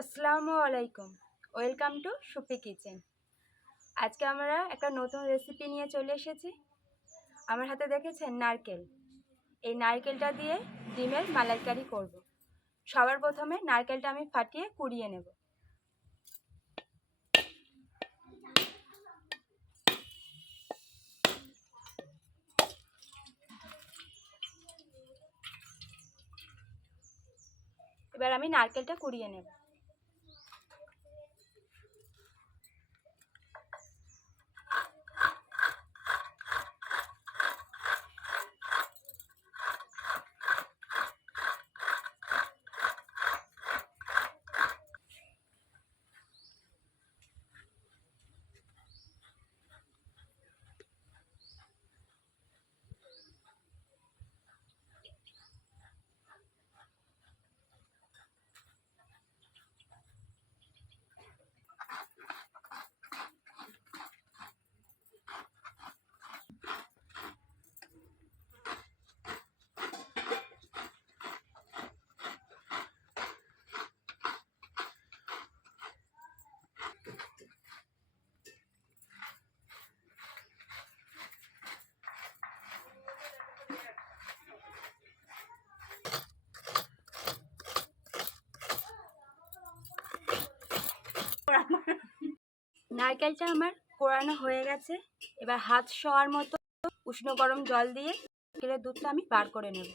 আসসালামু আলাইকুম। Welcome to Supi Kitchen. আজকে আমরা একটা নতুন রেসিপি নিয়ে চলে এসেছি। আমার হাতে দেখেছেন নারকেল। এই নারকেলটা দিয়ে ডিমের মালাইকারি করব। সবার প্রথমে নারকেলটা আমি ফাটিয়ে কুড়িয়ে নেব। এবার আমি নারকেলটা কুড়িয়ে নেব। নারকেলটা আমার কোরানো হয়ে গেছে। এবার হাত শোয়ার মতো উষ্ণ গরম জল দিয়ে নারকেলের দুধটা আমি বার করে নেব।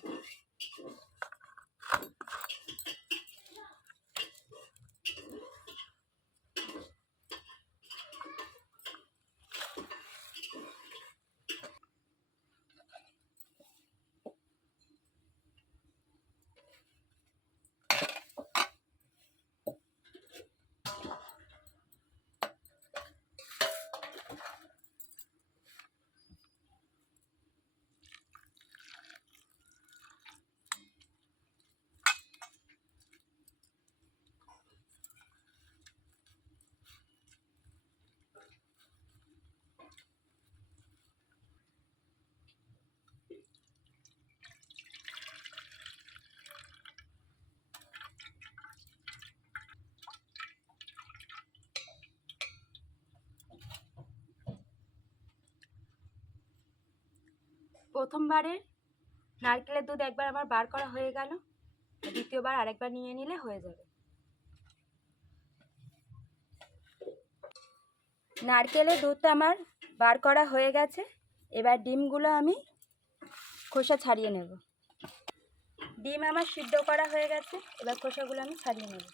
প্রথমবারের নারকেলের দুধ একবার আমার বার করা হয়ে গেল দ্বিতীয়বার আরেকবার নিয়ে নিলে হয়ে যাবে। নারকেলের দুধটা আমার বার করা হয়ে গেছে, এবার ডিমগুলো আমি খোসা ছাড়িয়ে নেব। ডিম আমার সিদ্ধ করা হয়ে গেছে, এবার খোসাগুলো আমি ছাড়িয়ে নেব।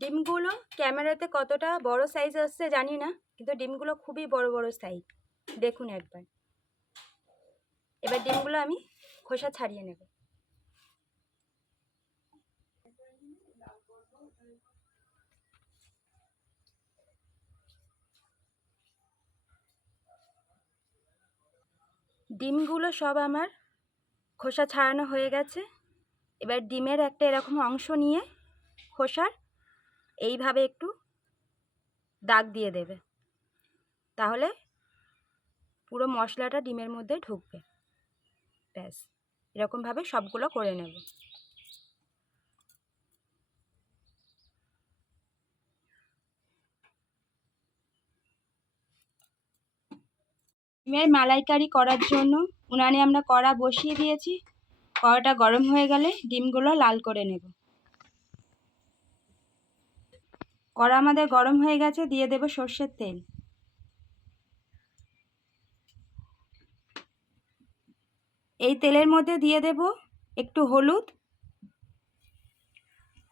ডিমগুলো ক্যামেরাতে কতটা বড় সাইজ আসছে জানি না, কিন্তু ডিমগুলো খুবই বড় বড় সাইজ দেখুন একবার। এবার ডিমগুলো আমি খোসা ছাড়িয়ে নেব। ডিমগুলো সব আমার খোসা ছাড়ানো হয়ে গেছে। এবার ডিমের একটা এরকম অংশ নিয়ে খোসার এইভাবে একটু দাগ দিয়ে দেবে। তাহলে পুরো মশলাটা ডিমের মধ্যে ঢুকবে। ব্যাস, এরকমভাবে সবগুলো করে নেব। ডিমের মালাইকারি করার জন্য উনানে আমরা কড়া বসিয়ে দিয়েছি। কড়াটা গরম হয়ে গেলে ডিমগুলো লাল করে নেব। কড়া আমাদের গরম হয়ে গেছে, দিয়ে দেব সর্ষের তেল। এই তেলের মধ্যে দিয়ে দেব একটু হলুদ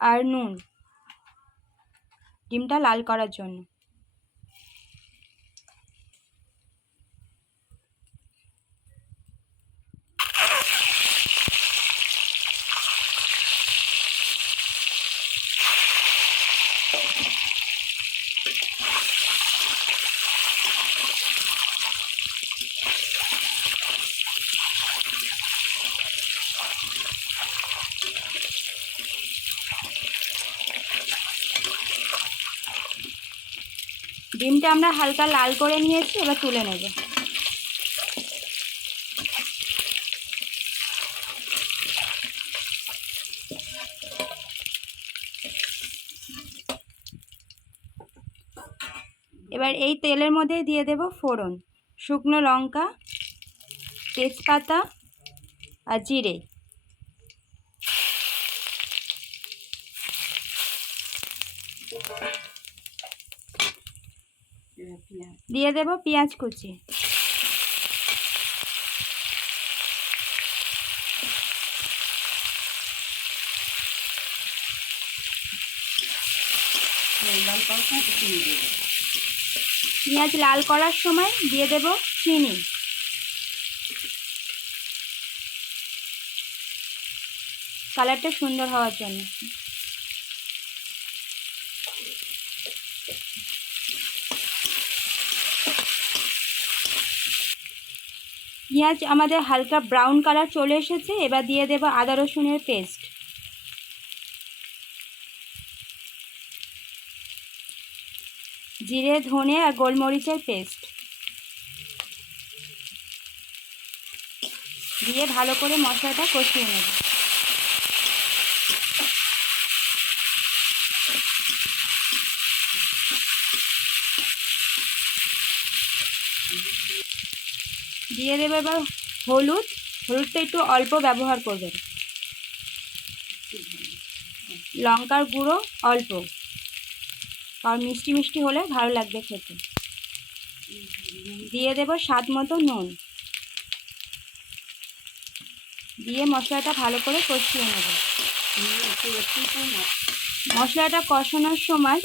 আর নুন। ডিমটা লাল করার জন্য। ডিমটা আমরা হালকা লাল করে নিয়েছি, এবার তুলে নেব। এবার এই তেলের মধ্যে দিয়ে দেব ফোড়ন, শুকনো লঙ্কা, তেজপাতা আর জিরে। দিয়ে দেব পেঁয়াজ কুচি। পেঁয়াজ লাল করার সময় দিয়ে দেব চিনি। কালারটা সুন্দর হওয়ার জন্য। পেঁয়াজ আমাদের হালকা ব্রাউন কালার চলে এসেছে, এবার দিয়ে দেব আদা রসুনের পেস্ট জিরে, ধনে আর গোলমরিচের পেস্ট দিয়ে ভালো করে মশলাটা কষিয়ে নেব। দিয়ে দেবে এবার হলুদ, হলুদটা একটু অল্প ব্যবহার করবেন। লঙ্কার গুঁড়ো অল্প আর মিষ্টি মিষ্টি হলে ভালো লাগবে খেতে। দিয়ে দেব স্বাদ মতো নুন। দিয়ে মশলাটা ভালো করে কষিয়ে নেব। মশলাটা কষানোর সময়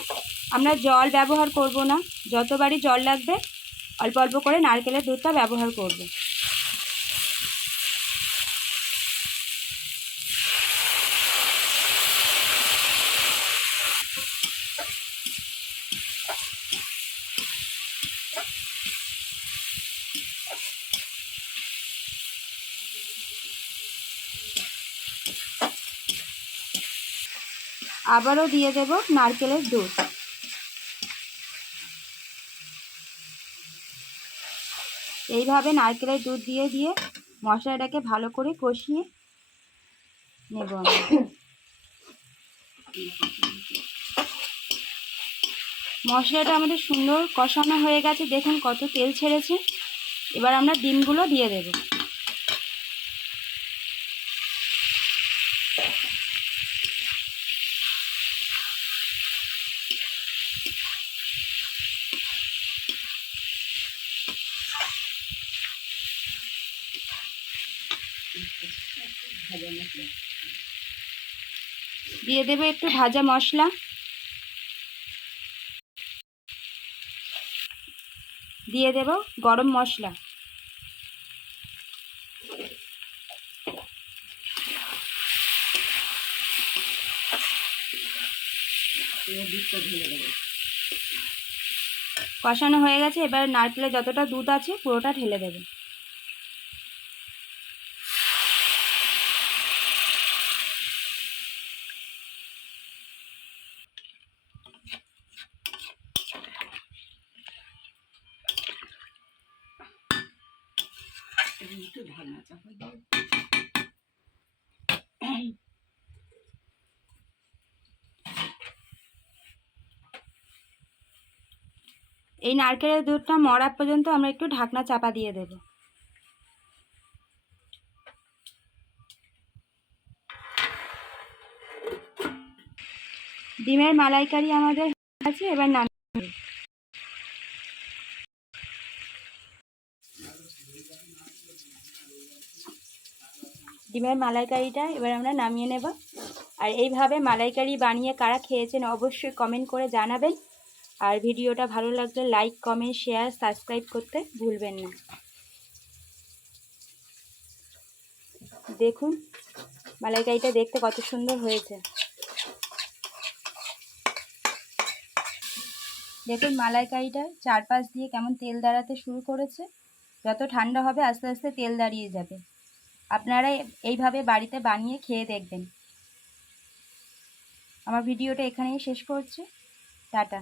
আমরা জল ব্যবহার করব না, যতবারই জল লাগবে অল্প অল্প করে নারকেলের দুধটা ব্যবহার করব। আবারও দিয়ে দেব নারকেলের দুধ। এইভাবে নারকেলের দুধ দিয়ে দিয়ে মশলাটাকে ভালো করে কষিয়ে নেব মশলাটা আমাদের সুন্দর কষানো হয়ে গেছে। দেখুন কত তেল ছেড়েছে। এবার আমরা ডিমগুলো দিয়ে দেব। দিয়ে দেবে একটু ভাজা মশলা। দিয়ে দেব গরম মশলা। কষানো হয়ে গেছে, এবার নারকেলের যতটা দুধ আছে পুরোটা ঢেলে দেবে। এই নারকেলের দুধটা মরা পর্যন্ত আমরা একটু ঢাকনা চাপা দিয়ে দেব। ডিমের মালাইকারি আমাদের আছে এবার নাম ডিমের মালাইকারিটা এবার আমরা নামিয়ে নেব। আর এইভাবে মালাইকারি বানিয়ে কারা খেয়েছেন অবশ্যই কমেন্ট করে জানাবেন। আর ভিডিওটা ভালো লাগলে লাইক কমেন্ট শেয়ার সাবস্ক্রাইব করতে ভুলবেন না। দেখুন, মালাইকারিটা দেখতে কত সুন্দর হয়েছে। দেখুন, মালাইকারিটা চারপাশ দিয়ে কেমন তেল দাঁড়াতে শুরু করেছে। যত ঠান্ডা হবে, আস্তে আস্তে তেল দাঁড়িয়ে যাবে। আপনারা এইভাবে বাড়িতে বানিয়ে খেয়ে দেখবেন। আমার ভিডিওটা এখানেই শেষ করছি। টাটা।